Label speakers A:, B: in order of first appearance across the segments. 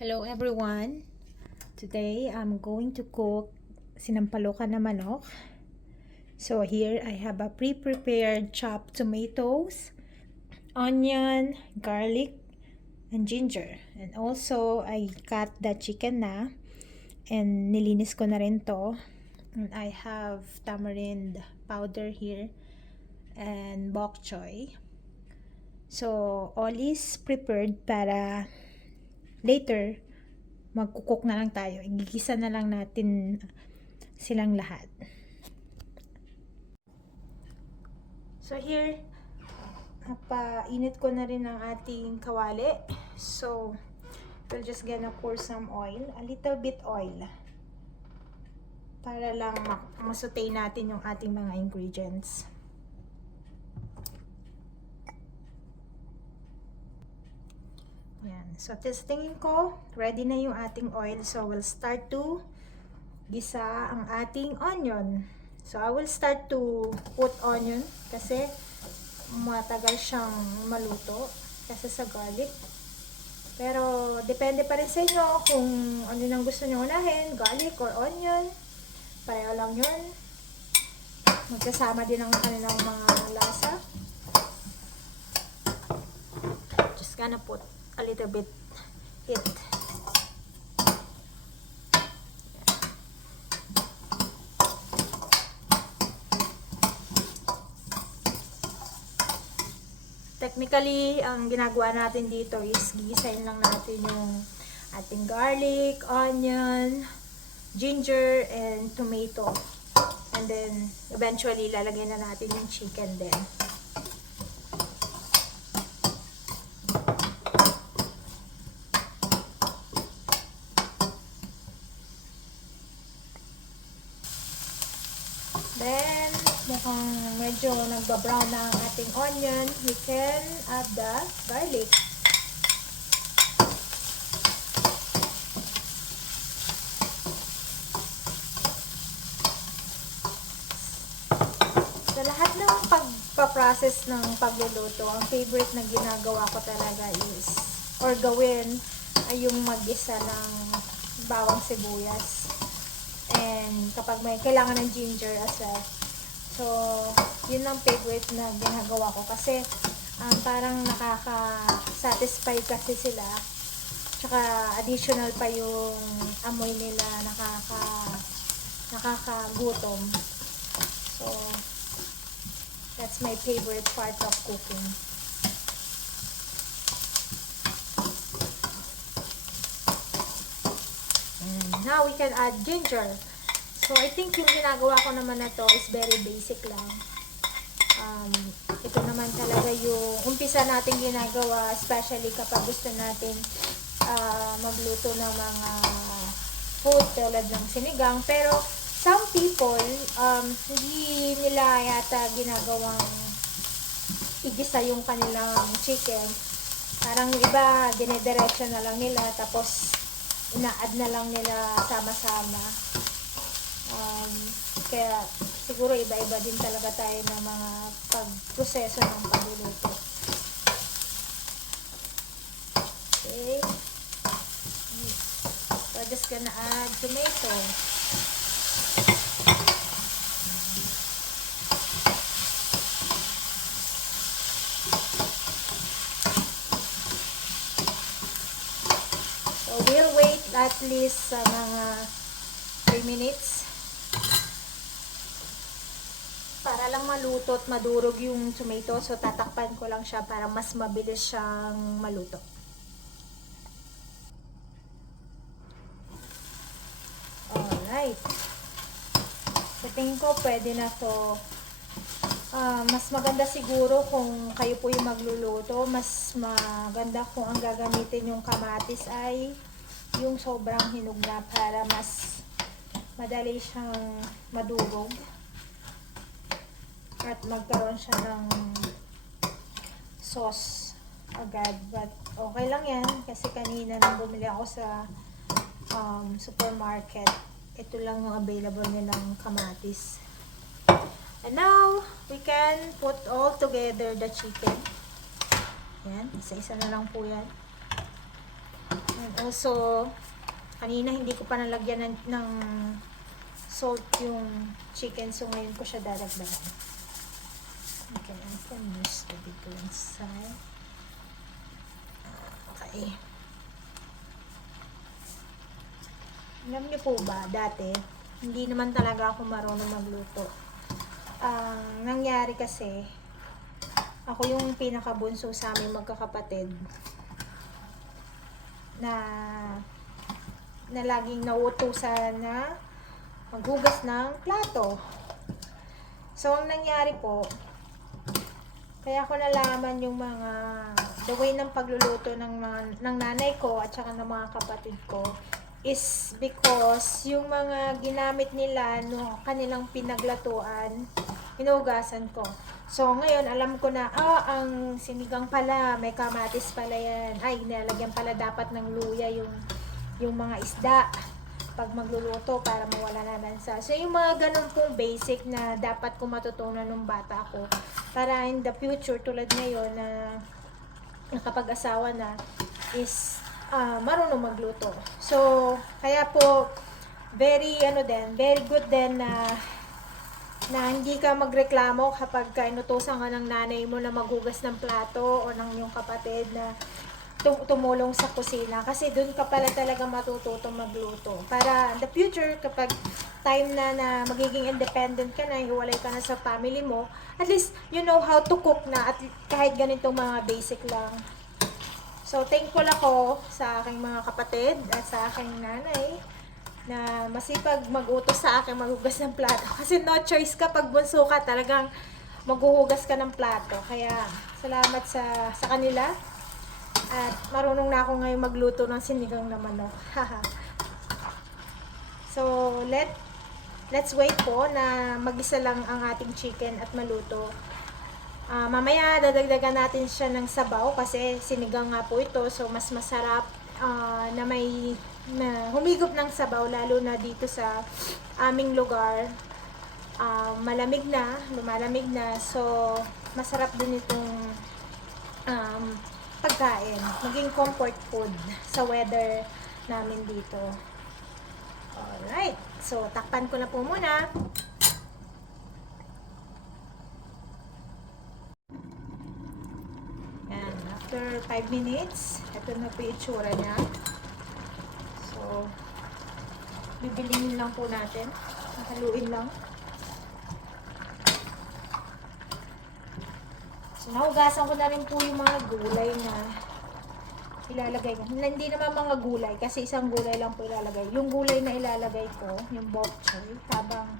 A: Hello everyone. Today I'm going to cook sinampalokan na manok. So here I have a pre-prepared chopped tomatoes, onion, garlic, and ginger. And also I cut the chicken na and nilinis ko na rin to. And I have tamarind powder here and bok choy. So all is prepared para later, magkukok na lang tayo. Igigisa na lang natin silang lahat. So here, napainit ko na rin ang ating kawali. So, we're just gonna pour some oil. A little bit oil. Para lang ma- masutay natin yung ating mga ingredients. Yan. So, testingin ko, ready na yung ating oil. So, we'll start to gisa ang ating onion. So, I will start to put onion kasi matagal siyang maluto kasi sa garlic. Pero, depende pa rin sa inyo kung ano nang gusto nyo unahin, garlic or onion. Pareho lang yun. Magkasama din ang kanilang mga lasa. Just gonna put a little bit heat. Technically, ang ginagawa natin dito is gigisahin lang natin yung ating garlic, onion, ginger, and tomato. And then, eventually, lalagay na natin yung chicken din. Then, mukhang medyo nagba-brown na ang ating onion, we can add the garlic. Sa lahat ng pagpa-process ng pagluluto, ang favorite na ginagawa ko talaga is, or gawin, ay yung mag-isa ng bawang sibuyas. Kapag may kailangan ng ginger as well. So, yun ang favorite na ginagawa ko kasi um, parang nakaka-satisfy kasi sila. Tsaka additional pa yung amoy nila nakaka nakakagutom. So, that's my favorite part of cooking. And now we can add ginger. So, I think yung ginagawa ko naman na to is very basic lang. Um, ito naman talaga yung umpisa natin ginagawa, especially kapag gusto natin ah, magluto ng mga food tulad ng sinigang. Pero, some people, um, hindi nila yata ginagawang igisa yung kanilang chicken. Parang yung iba, dinediretso na lang nila, tapos ina-add na lang nila sama-sama. Kaya siguro iba-iba din talaga tayo ng mga pagproseso ng pagluluto. Okay. We're just gonna add tomato. So we'll wait at least sa mga 3 minutes para lang maluto at madurog yung tomato. So, tatakpan ko lang siya para mas mabilis siyang maluto. Alright. Sa tingin ko, pwede na to. Ah, mas maganda siguro kung kayo po yung magluluto. Mas maganda kung ang gagamitin yung kamatis ay yung sobrang hinog na para mas madali siyang madurog at magkaroon siya ng sauce agad. But okay lang yan kasi kanina nung bumili ako sa um, supermarket, ito lang yung available nilang kamatis. And now, we can put all together the chicken. Yan, isa-isa na lang po yan. And also, kanina hindi ko pa nalagyan ng, ng salt yung chicken. So, ngayon ko siya dadagdagan. I can use the big inside. Okay. Alam niyo po ba, dati, hindi naman talaga ako marunong magluto. Ang nangyari kasi, ako yung pinakabunso sa aming magkakapatid na na laging nauutusan na maghugas ng plato. So, ang nangyari po, kaya ko nalaman yung mga the way ng pagluluto ng mga, ng nanay ko at saka ng mga kapatid ko is because yung mga ginamit nila no kanilang pinaglatuan hinugasan ko. So ngayon alam ko na ah ang sinigang pala may kamatis pala yan. Ay nilalagyan pala dapat ng luya yung yung mga isda pag magluluto para mawala na lansa. So yung mga ganun pong basic na dapat ko matutunan nung bata ko para in the future tulad ngayon na nakapag-asawa na is ah, marunong magluto. So, kaya po very ano din, very good din na na hindi ka magreklamo kapag ka inutusan ka ng nanay mo na maghugas ng plato o ng iyong kapatid na tum- tumulong sa kusina kasi doon ka pala talaga matututong magluto. Para in the future, kapag time na na magiging independent ka na, hiwalay ka na sa family mo, at least you know how to cook na at kahit ganitong mga basic lang. So, thankful ako sa aking mga kapatid at sa aking nanay na masipag mag-utos sa akin maghugas ng plato. Kasi no choice ka pag bunso ka, talagang maghuhugas ka ng plato. Kaya, salamat sa, sa kanila. At marunong na ako ngayon magluto ng sinigang na manok. So, let let's wait po na mag-isa lang ang ating chicken at maluto. Ah, mamaya dadagdagan natin siya ng sabaw kasi sinigang nga po ito so mas masarap ah, na may na humigop ng sabaw lalo na dito sa aming lugar. Ah, malamig na, lumalamig na so masarap din itong um, pagkain, maging comfort food sa weather namin dito. Alright, so takpan ko na po muna. Yan, after 5 minutes, ito na po itsura niya. So, bibilingin lang po natin. Haluin lang. So, nahugasan ko na rin po yung mga gulay na ilalagay ko. Hindi naman mga gulay, kasi isang gulay lang po ilalagay. Yung gulay na ilalagay ko, yung bok choy, habang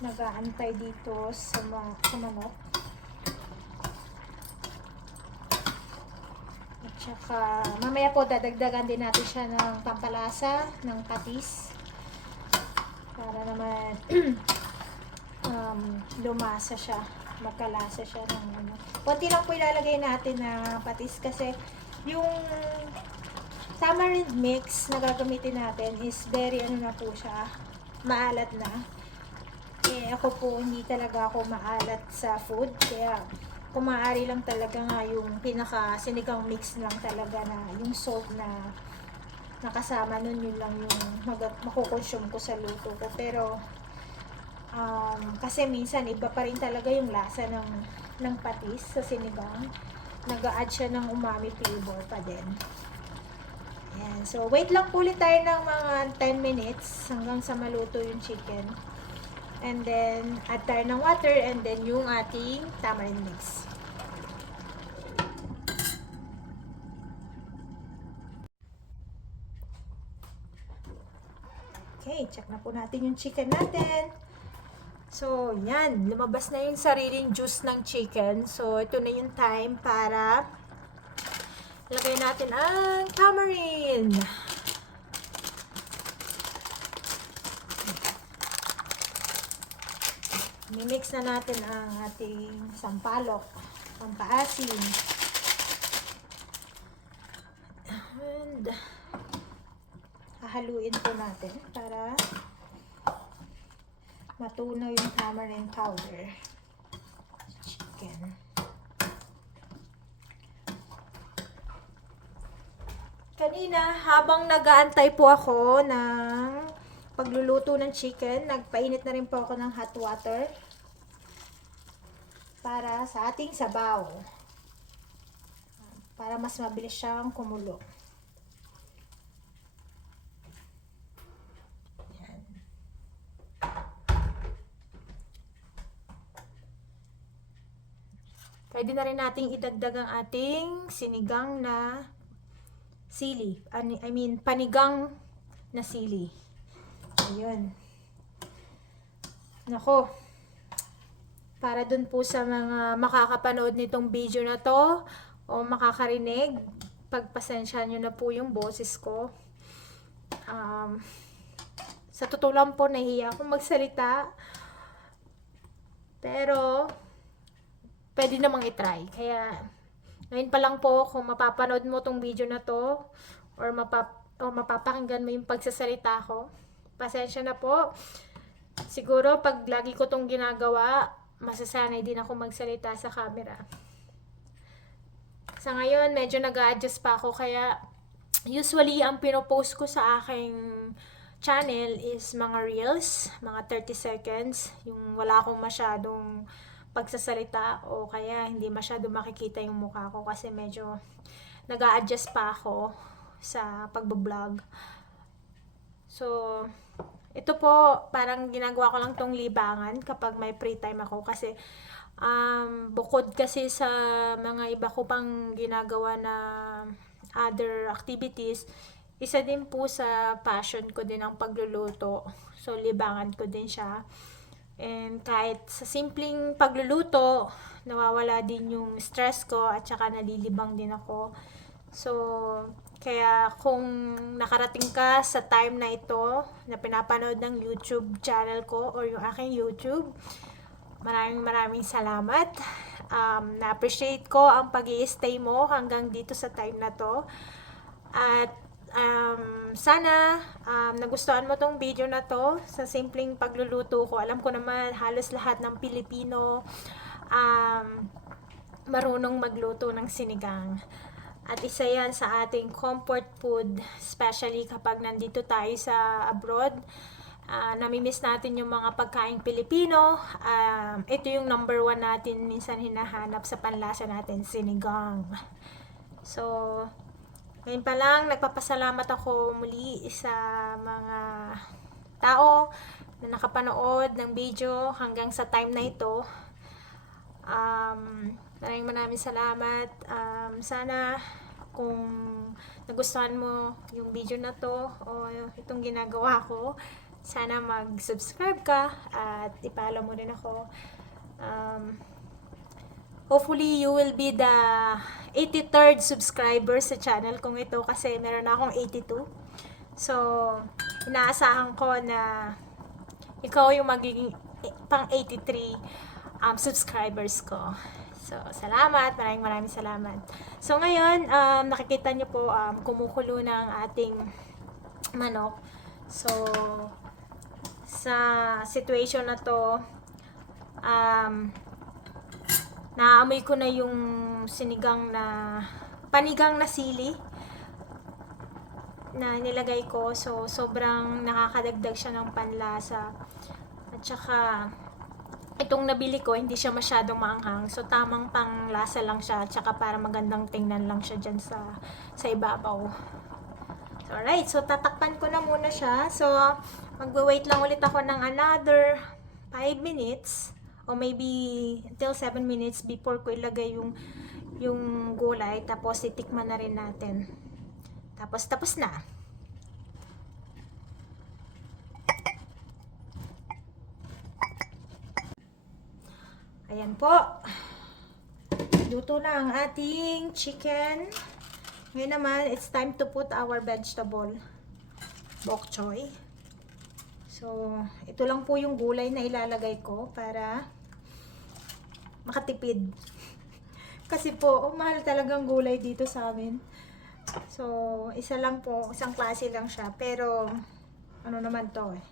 A: nag-aantay dito sa, mga, sa manok. At saka, mamaya po dadagdagan din natin siya ng pampalasa, ng patis. Para naman um, lumasa siya, magkalasa siya ng ano. Kunti lang po ilalagay natin na patis kasi yung tamarind mix na gagamitin natin is very ano na po siya, maalat na. Eh, ako po, hindi talaga ako maalat sa food. Kaya, kung maaari lang talaga nga yung pinaka sinigang mix lang talaga na yung salt na nakasama nun yun lang yung mag makukonsume ko sa luto ko. Pero, um, kasi minsan iba pa rin talaga yung lasa ng, ng patis sa sinigang. Nag-a-add siya ng umami flavor pa din. Ayan. So, wait lang ulit tayo ng mga 10 minutes hanggang sa maluto yung chicken. And then, add tayo ng water and then yung ating tamarind mix. Okay, check na po natin yung chicken natin. So, yan. Lumabas na yung sariling juice ng chicken. So, ito na yung time para lagay natin ang tamarind. Mimix na natin ang ating sampalok, pampaasim. And hahaluin po natin para matunaw yung tamarind powder. Chicken. Kanina, habang nagaantay po ako ng pagluluto ng chicken, nagpainit na rin po ako ng hot water para sa ating sabaw. Para mas mabilis siyang kumulo. Pwede na rin nating idagdag ang ating sinigang na sili. I mean, panigang na sili. Ayun. Nako. Para dun po sa mga makakapanood nitong video na to o makakarinig, pagpasensya nyo na po yung boses ko. Um, sa totoo lang po, nahiya akong magsalita. Pero, pwede namang itry. Kaya, ngayon pa lang po, kung mapapanood mo tong video na to, or, mapap o mapapakinggan mo yung pagsasalita ko, pasensya na po. Siguro, pag lagi ko tong ginagawa, masasanay din ako magsalita sa camera. Sa ngayon, medyo nag adjust pa ako, kaya usually, ang pinopost ko sa aking channel is mga reels, mga 30 seconds, yung wala akong masyadong pagsasalita o kaya hindi masyado makikita yung mukha ko kasi medyo nag adjust pa ako sa pagbablog. So, ito po, parang ginagawa ko lang tong libangan kapag may free time ako kasi um, bukod kasi sa mga iba ko pang ginagawa na other activities, isa din po sa passion ko din ang pagluluto. So, libangan ko din siya. And kahit sa simpleng pagluluto, nawawala din yung stress ko at saka nalilibang din ako. So, kaya kung nakarating ka sa time na ito na pinapanood ng YouTube channel ko or yung aking YouTube, maraming maraming salamat. Um, na-appreciate ko ang pag stay mo hanggang dito sa time na to. At um, sana um, nagustuhan mo tong video na to sa simpleng pagluluto ko. Alam ko naman halos lahat ng Pilipino um, marunong magluto ng sinigang. At isa yan sa ating comfort food, especially kapag nandito tayo sa abroad. Uh, namimiss natin yung mga pagkaing Pilipino. Um, ito yung number one natin minsan hinahanap sa panlasa natin, sinigang. So, ngayon pa lang, nagpapasalamat ako muli sa mga tao na nakapanood ng video hanggang sa time na ito. Um, maraming maraming salamat. Um, sana kung nagustuhan mo yung video na to o itong ginagawa ko, sana mag-subscribe ka at ipalo mo rin ako. Um, hopefully you will be the 83rd subscriber sa channel kong ito kasi meron na akong 82. So, inaasahan ko na ikaw yung magiging pang 83 um, subscribers ko. So, salamat. Maraming maraming salamat. So, ngayon, um, nakikita niyo po, um, kumukulo ang ating manok. So, sa situation na to, um, naamoy ko na yung sinigang na, panigang na sili na nilagay ko. So, sobrang nakakadagdag siya ng panlasa. At saka, itong nabili ko, hindi siya masyadong maanghang. So, tamang pang lasa lang siya. At saka para magandang tingnan lang siya dyan sa, sa ibabaw. So, alright. So, tatakpan ko na muna siya. So, magwe-wait lang ulit ako ng another 5 minutes or maybe until 7 minutes before ko ilagay yung yung gulay. Tapos, titikman na rin natin. Tapos, tapos na. Ayan po. Luto na ang ating chicken. Ngayon naman, it's time to put our vegetable. Bok choy. So, ito lang po yung gulay na ilalagay ko para makatipid. Kasi po, oh, mahal talagang gulay dito sa amin. So, isa lang po, isang klase lang siya. Pero, ano naman to eh.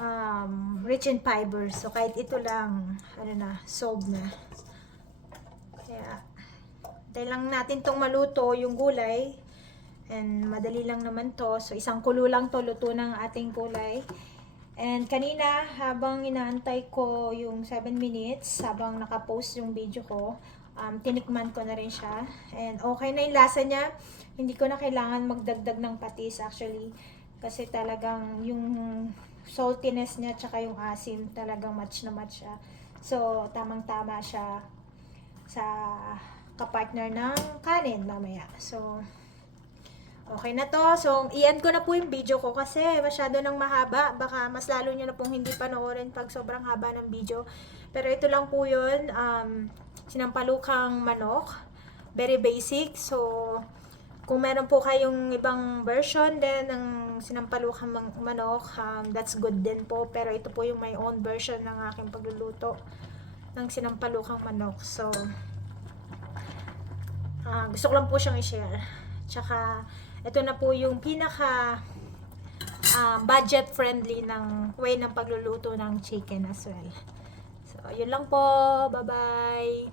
A: Um, rich in fiber. So, kahit ito lang, ano na, sob na. Kaya, Hintay lang natin tong maluto, yung gulay. And madali lang naman to. So, isang kulo lang to, luto ng ating gulay. And kanina, habang inaantay ko yung 7 minutes, habang nakapost yung video ko, um, tinikman ko na rin siya. And okay na yung lasa niya. Hindi ko na kailangan magdagdag ng patis actually. Kasi talagang yung saltiness niya tsaka yung asim talagang match na match siya. So, tamang-tama siya sa kapartner ng kanin mamaya. So, Okay na to. So, i-end ko na po yung video ko kasi masyado nang mahaba. Baka mas lalo nyo na pong hindi panoorin pag sobrang haba ng video. Pero ito lang po yun. Um, sinampalukang manok. Very basic. So, kung meron po kayong ibang version din ng sinampalukang man- manok, um, that's good din po. Pero ito po yung my own version ng aking pagluluto ng sinampalukang manok. So, Ah, gusto ko lang po siyang i-share. Tsaka, ito na po yung pinaka ah, budget friendly ng way ng pagluluto ng chicken as well. So, yun lang po. Bye-bye.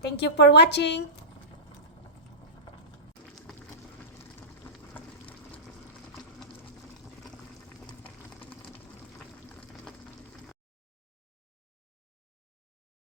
A: Thank you for watching.